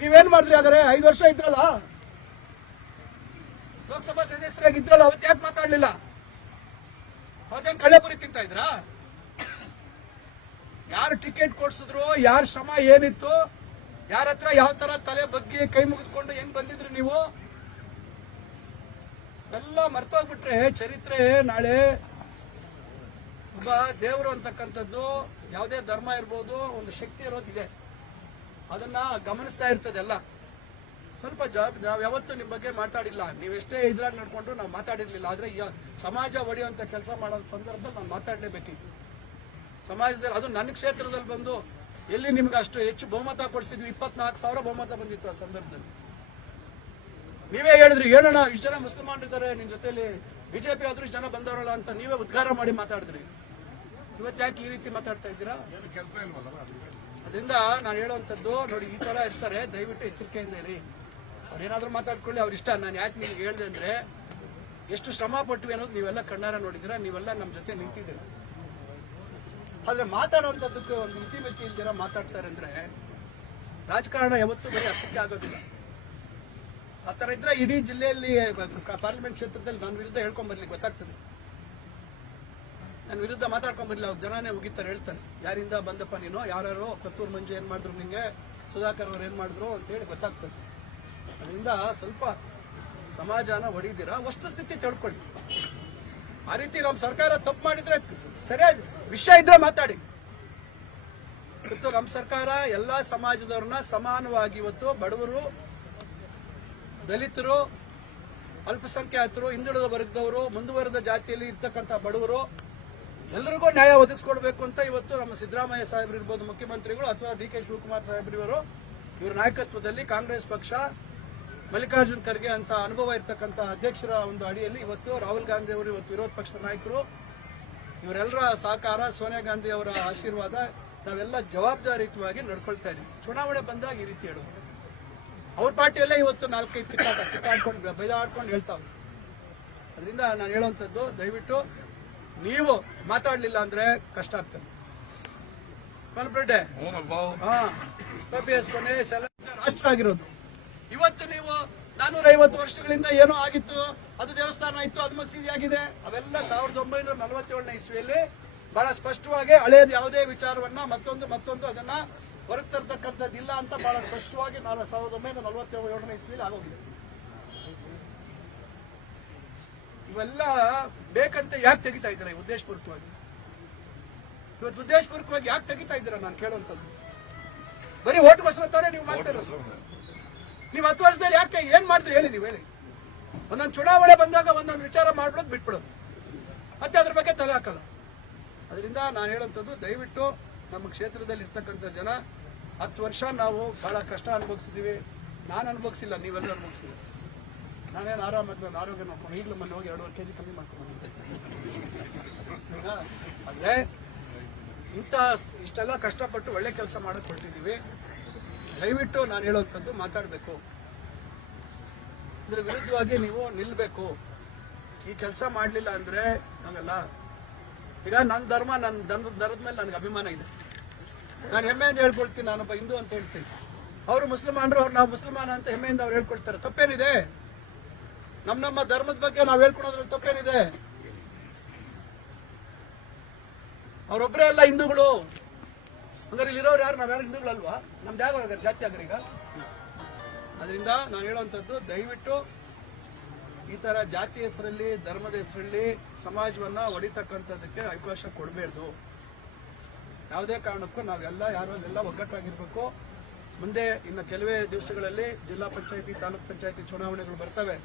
ನೀವೇನ್ ಮಾಡಿದ್ರಿ ಹಾಗಾದ್ರೆ? ಐದು ವರ್ಷ ಇದ್ರಲ್ಲ? ಲೋಕಸಭಾ ಸದಸ್ಯರಾಗಿದ್ರಲ್ಲ ಅವತ್ತು ಯಾಕೆ ಮಾತಾಡ್ಲಿಲ್ಲ? ಅವತ್ತೇನ್ ಕಳ್ಳೆಪುರಿ ತಿಂತ ಇದ್ರ? ಯಾರು ಟಿಕೆಟ್ ಕೊಡ್ಸಿದ್ರು, ಯಾರ ಶ್ರಮ ಏನಿತ್ತು, ಯಾರ ಹತ್ರ ಯಾವ ತರ ತಲೆ ಬಗ್ಗೆ ಕೈ ಮುಗಿದ್ಕೊಂಡು ಹೆಂಗ್ ಬಂದಿದ್ರಿ ನೀವು? ಎಲ್ಲ ಮರ್ತೋಗ್ಬಿಟ್ರೆ, ಚರಿತ್ರೆ, ನಾಳೆ ಒಬ್ಬ ದೇವರು ಅಂತಕ್ಕಂಥದ್ದು, ಯಾವುದೇ ಧರ್ಮ ಇರ್ಬೋದು, ಒಂದು ಶಕ್ತಿ ಇರೋದಿದೆ. ಅದನ್ನ ಗಮನಿಸ್ತಾ ಇರ್ತದೆಲ್ಲ ಸ್ವಲ್ಪ ಜಾಬ್, ನಾವು ಯಾವತ್ತೂ ನಿಮ್ಮ ಬಗ್ಗೆ ಮಾತಾಡಿಲ್ಲ. ನೀವೆಷ್ಟೇ ಇದ್ರಾಗ ನಡ್ಕೊಂಡು ನಾವು ಮಾತಾಡಿರ್ಲಿಲ್ಲ. ಆದ್ರೆ ಈಗ ಸಮಾಜ ಒಡೆಯುವಂಥ ಕೆಲಸ ಮಾಡೋ ಸಂದರ್ಭದಲ್ಲಿ ನಾನು ಮಾತಾಡಲೇಬೇಕಿತ್ತು. ಸಮಾಜದಲ್ಲಿ, ಅದು ನನ್ನ ಕ್ಷೇತ್ರದಲ್ಲಿ ಬಂದು ಎಲ್ಲಿ ನಿಮ್ಗೆ ಅಷ್ಟು ಹೆಚ್ಚು ಬಹುಮತ ಕೊಡಿಸಿದ್ವಿ? ಇಪ್ಪತ್ನಾಲ್ಕು ಸಾವಿರ ಬಹುಮತ ಬಂದಿತ್ತು ಆ ಸಂದರ್ಭದಲ್ಲಿ. ನೀವೇ ಹೇಳಿದ್ರಿ ಏನಣ್ಣ ಇಷ್ಟು ಜನ ಮುಸಲ್ಮಾನರಿದ್ದಾರೆ ನಿಮ್ಮ ನಿಮ್ ಜೊತೆಲಿ ಬಿಜೆಪಿ ಆದ್ರೂ ಜನ ಬಂದವರಲ್ಲ ಅಂತ ನೀವೇ ಉದ್ಗಾರ ಮಾಡಿ ಮಾತಾಡಿದ್ರಿ. ಇವತ್ತು ಯಾಕೆ ಈ ರೀತಿ ಮಾತಾಡ್ತಾ ಇದ್ದೀರಾ? ಅದರಿಂದ ನಾನು ಹೇಳುವಂಥದ್ದು ನೋಡಿ ಈ ಥರ ಇರ್ತಾರೆ ದಯವಿಟ್ಟು ಎಚ್ಚರಿಕೆಯಿಂದ ಇರಿ. ಅವ್ರೇನಾದರೂ ಮಾತಾಡ್ಕೊಳ್ಳಿ ಅವ್ರ ಇಷ್ಟ ನಾನು ಯಾಕೆ ನಿಮ್ಗೆ ಹೇಳ್ದೆ ಅಂದ್ರೆ ಎಷ್ಟು ಶ್ರಮ ಪಟ್ವಿ ಅನ್ನೋದು ನೀವೆಲ್ಲ ಕಣ್ಣಾರ ನೋಡಿದ್ದೀರಾ ನೀವೆಲ್ಲ ನಮ್ಮ ಜೊತೆ ನಿಂತಿದ್ದೀರಾ. ಆದರೆ ಮಾತಾಡುವಂಥದ್ದಕ್ಕೆ ಒಂದು ಮಿತಿ ಇಲ್ದಿರ ಮಾತಾಡ್ತಾರೆ ಅಂದ್ರೆ ರಾಜಕಾರಣ ಯಾವತ್ತೂ ಬರೀ ಅಸಕ್ತಿ ಆಗೋದಿಲ್ಲ. ಆ ಥರ ಇದ್ದರೆ ಇಡೀ ಜಿಲ್ಲೆಯಲ್ಲಿ ಪಾರ್ಲಿಮೆಂಟ್ ಕ್ಷೇತ್ರದಲ್ಲಿ ನನ್ನ ವಿರುದ್ಧ ಹೇಳ್ಕೊಂಡ್ ಬರ್ಲಿಕ್ಕೆ ಗೊತ್ತಾಗ್ತದೆ. ನನ್ನ ವಿರುದ್ಧ ಮಾತಾಡ್ಕೊಂಡ್ ಬರ್ಲಿ ಅವ್ರು ಜನನೇ ಉಗಿತಾರೆ ಹೇಳ್ತಾನೆ ಯಾರಿಂದ ಬಂದಪ್ಪ ನೀನು? ಯಾರು ಕತ್ತೂರು ಮಂಜು ಏನ್ ಮಾಡಿದ್ರು ನಿಂಗೆ? ಸುಧಾಕರ್ ಅವ್ರು ಏನ್ ಮಾಡಿದ್ರು ಅಂತ ಹೇಳಿ ಗೊತ್ತಾಗ್ತದೆ. ಅದರಿಂದ ಸ್ವಲ್ಪ ಸಮಾಜನ ಹೊಡಿದಿರ ವಸ್ತುಸ್ಥಿತಿ ತಿಳ್ಕೊಳ್ಳಿ ಆ ರೀತಿ ನಮ್ಮ ಸರ್ಕಾರ ತಪ್ಪು ಮಾಡಿದ್ರೆ ಸರಿಯಾದ ವಿಷಯ ಇದ್ರೆ ಮಾತಾಡಿ. ಇವತ್ತು ನಮ್ಮ ಸರ್ಕಾರ ಎಲ್ಲಾ ಸಮಾಜದವ್ರನ್ನ ಸಮಾನವಾಗಿ ಇವತ್ತು ಬಡವರು, ದಲಿತರು, ಅಲ್ಪಸಂಖ್ಯಾತರು, ಹಿಂದುಳಿದ ವರ್ಗದವರು, ಮುಂದುವರೆದ ಜಾತಿಯಲ್ಲಿ ಇರ್ತಕ್ಕಂಥ ಬಡವರು ಎಲ್ಲರಿಗೂ ನ್ಯಾಯ ಒದಗಿಸ್ಕೊಡ್ಬೇಕು ಅಂತ ಇವತ್ತು ನಮ್ಮ ಸಿದ್ದರಾಮಯ್ಯ ಸಾಹೇಬ್ರು ಇರ್ಬೋದು ಮುಖ್ಯಮಂತ್ರಿಗಳು ಅಥವಾ ಡಿ ಕೆ ಶಿವಕುಮಾರ್ ಸಾಹೇಬ್ರು ಇವರು. ಇವರ ನಾಯಕತ್ವದಲ್ಲಿ ಕಾಂಗ್ರೆಸ್ ಪಕ್ಷ, ಮಲ್ಲಿಕಾರ್ಜುನ್ ಖರ್ಗೆ ಅಂತ ಅನುಭವ ಇರ್ತಕ್ಕಂಥ ಅಧ್ಯಕ್ಷರ ಒಂದು ಅಡಿಯಲ್ಲಿ ಇವತ್ತು ರಾಹುಲ್ ಗಾಂಧಿ ಅವರು ಇವತ್ತು ವಿರೋಧ ಪಕ್ಷದ ನಾಯಕರು. ಇವರೆಲ್ಲರ ಸಹಕಾರ, ಸೋನಿಯಾ ಗಾಂಧಿ ಅವರ ಆಶೀರ್ವಾದ ನಾವೆಲ್ಲ ಜವಾಬ್ದಾರಿಯುತವಾಗಿ ನಡ್ಕೊಳ್ತಾ ಇದ್ದೀವಿ. ಚುನಾವಣೆ ಬಂದಾಗ ಈ ರೀತಿ ಹೇಳುವ. ಅವ್ರ ಪಾರ್ಟಿಯಲ್ಲೇ ಇವತ್ತು ನಾಲ್ಕೈದು ಕಿತ್ತಾಟ ಬೈದಾಡ್ಕೊಂಡು ಹೇಳ್ತಾವೆ ಅದರಿಂದ ನಾನು ಹೇಳುವಂಥದ್ದು ದಯವಿಟ್ಟು ನೀವು ಮಾತಾಡ್ಲಿಲ್ಲ ಅಂದ್ರೆ ಕಷ್ಟ ಆಗ್ತದೆ. ರಾಷ್ಟ್ರ ಆಗಿರೋದು. ಇವತ್ತು ನೀವು ನಾನೂರ ಐವತ್ತು ವರ್ಷಗಳಿಂದ ಏನೋ ಆಗಿತ್ತು ಅದು ದೇವಸ್ಥಾನ ಇತ್ತು ಅದು ಮಸೀದಿ ಆಗಿದೆ. ಅವೆಲ್ಲ ಸಾವಿರದ ಒಂಬೈನೂರ ನಲವತ್ತೇಳನೇ ಇಸ್ವಿಯಲ್ಲಿ ಬಹಳ ಸ್ಪಷ್ಟವಾಗಿ ಹಳೆಯದು ಯಾವುದೇ ವಿಚಾರವನ್ನ ಮತ್ತೊಂದು ಮತ್ತೊಂದು ಅದನ್ನ ಹೊರಗೆ ತರ್ತಕ್ಕಂಥದ್ದಿಲ್ಲ ಅಂತ ಬಹಳ ಸ್ಪಷ್ಟವಾಗಿ ನಾನು ಸಾವಿರದ ಒಂಬೈನೂರ ನಲವತ್ತೇಳನೇ ಇಸ್ವಿಯಲ್ಲಿ ಆಗೋಗಿದೆ. ಇವೆಲ್ಲ ಬೇಕಂತ ಯಾಕೆ ತೆಗಿತಾ ಇದ್ದಾರೆ ಉದ್ದೇಶಪೂರ್ವಕವಾಗಿ ಇವತ್ತು ಉದ್ದೇಶಪೂರ್ವಕವಾಗಿ ಯಾಕೆ ತೆಗಿತಾ ಇದ್ದೀರಾ ನಾನು ಕೇಳುವಂಥದ್ದು? ಬರೀ ಓಟು ತಾನೇ ನೀವು ಮಾಡ್ತಾ ಇರೋದು ನೀವು ಹತ್ತು ವರ್ಷದಲ್ಲಿ ಯಾಕೆ ಏನ್ ಮಾಡ್ತೀರಿ ಹೇಳಿ ನೀವು ಹೇಳಿ. ಒಂದೊಂದು ಚುನಾವಣೆ ಬಂದಾಗ ಒಂದೊಂದು ವಿಚಾರ ಮಾಡ್ಬಿಡೋದು ಬಿಟ್ಬಿಡೋದು. ಮತ್ತೆ ಅದ್ರ ಬಗ್ಗೆ ತಲೆ ಹಾಕಲ್ಲ. ಅದರಿಂದ ನಾನು ಹೇಳುವಂಥದ್ದು ದಯವಿಟ್ಟು ನಮ್ಮ ಕ್ಷೇತ್ರದಲ್ಲಿ ಇರ್ತಕ್ಕಂಥ ಜನ ಹತ್ತು ವರ್ಷ ನಾವು ಬಹಳ ಕಷ್ಟ ಅನುಭವಿಸಿದ್ದೀವಿ. ನಾನು ಅನುಭವಿಸಿಲ್ಲ ನೀವೆಲ್ಲ ಅನುಭವಿಸಿದ್ರಿ ನಾನೇನು ಆರಾಮಾಗಿ ನನ್ನ ಆರೋಗ್ಯ ನೋಡ್ಕೊಂಡು ಈಗಲೂ ಮೊನ್ನೆ ಹೋಗಿ ಎರಡೂವರೆ ಕೆ ಜಿ ಕಮ್ಮಿ ಮಾಡ್ಕೊಂಡು ಅಂದರೆ ಇಂಥ ಇಷ್ಟೆಲ್ಲ ಕಷ್ಟಪಟ್ಟು ಒಳ್ಳೆ ಕೆಲಸ ಮಾಡಕ್ ಹೊರಟಿದ್ದೀವಿ. ದಯವಿಟ್ಟು ನಾನು ಹೇಳುವಂಥದ್ದು ಮಾತಾಡಬೇಕು. ಇದ್ರ ವಿರುದ್ಧವಾಗಿ ನೀವು ನಿಲ್ಲಬೇಕು ಈ ಕೆಲಸ ಮಾಡಲಿಲ್ಲ ಅಂದ್ರೆ ನಾವೆಲ್ಲ ಈಗ ನನ್ನ ಧರ್ಮ ನನ್ನ ಧರ್ಮದ ಧರ್ಮದ ಮೇಲೆ ನನಗೆ ಅಭಿಮಾನ ಇದೆ. ನಾನು ಹೆಮ್ಮೆಯಿಂದ ಹೇಳ್ಕೊಳ್ತೀನಿ, ನಾನೊಬ್ಬ ಹಿಂದೂ ಅಂತ ಹೇಳ್ತೀನಿ. ಅವರು ಮುಸ್ಲಿಮಾನರು, ಅವ್ರು ನಾವು ಮುಸ್ಲಿಮಾನ ಅಂತ ಹೆಮ್ಮೆಯಿಂದ ಅವ್ರು ಹೇಳ್ಕೊಳ್ತಾರೆ. ತಪ್ಪೇನಿದೆ? ನಮ್ಮ ನಮ್ಮ ಧರ್ಮದ ಬಗ್ಗೆ ನಾವು ಹೇಳ್ಕೊಳೋದ್ರಲ್ಲಿ ತಪ್ಪೇನಿದೆ. ಅವರೊಬ್ಬರೇ ಅಲ್ಲ ಹಿಂದೂಗಳು. ಅಂದ್ರೆ ಇಲ್ಲಿರೋರು ಯಾರು? ನಾವ್ಯಾರು ಹಿಂದೂಗಳಲ್ವಾ? ನಮ್ದು ಯಾವ ಜಾತಿ ಆಗ್ರಿ ಈಗ? ಅದರಿಂದ ನಾನು ಹೇಳುವಂಥದ್ದು, ದಯವಿಟ್ಟು ಈ ತರ ಜಾತಿ ಹೆಸರಲ್ಲಿ, ಧರ್ಮದ ಹೆಸರಲ್ಲಿ ಸಮಾಜವನ್ನ ಹೊಡಿತಕ್ಕಂಥದ್ದಕ್ಕೆ ಅವಕಾಶ ಕೊಡಬೇಡ್ದು. ಯಾವುದೇ ಕಾರಣಕ್ಕೂ ನಾವೆಲ್ಲ ಯಾರು ಎಲ್ಲ ಒಗ್ಗಟ್ಟಾಗಿರ್ಬೇಕು. ಮುಂದೆ ಇನ್ನು ಕೆಲವೇ ದಿವಸಗಳಲ್ಲಿ ಜಿಲ್ಲಾ ಪಂಚಾಯತಿ, ತಾಲೂಕ್ ಪಂಚಾಯತಿ ಚುನಾವಣೆಗಳು ಬರ್ತವೆ.